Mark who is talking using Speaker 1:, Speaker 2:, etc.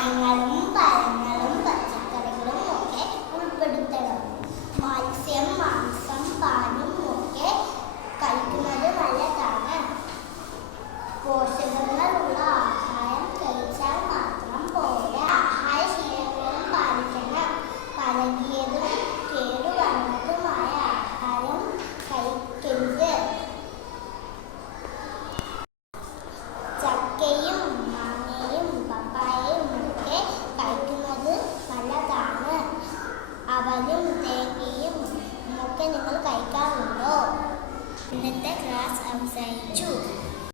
Speaker 1: ധാന്യങ്ങളും പഴങ്ങളും പച്ചക്കറികളും ഒക്കെ ഉൾപ്പെടുത്തണം മത്സ്യം മാംസം പാലും ഒക്കെ കഴിക്കുന്നത് നല്ലതാണ് പോഷകങ്ങളുള്ള ആഹാരം കഴിച്ചാൽ മാത്രം പോലെ ആഹാരശീലങ്ങളും പാലിക്കണം പഴകിയതും class, I'm saying two.